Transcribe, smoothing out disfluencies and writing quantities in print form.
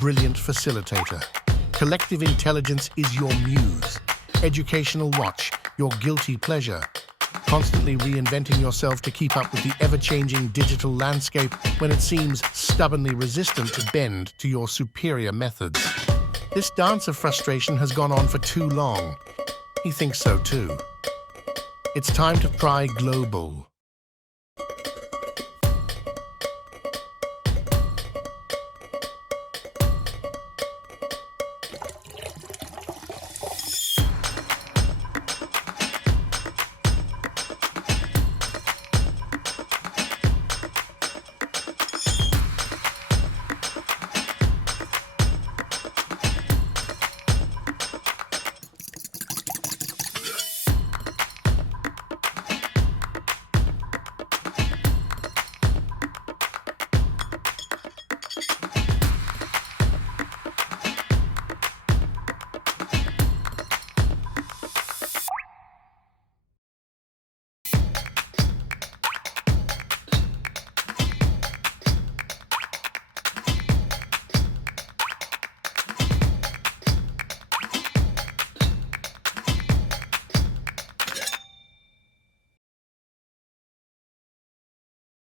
brilliant facilitator. Collective intelligence is your muse. Educational watch, your guilty pleasure. Constantly reinventing yourself to keep up with the ever-changing digital landscape when it seems stubbornly resistant to bend to your superior methods. This dance of frustration has gone on for too long. He thinks so too. It's time to try Glowbl.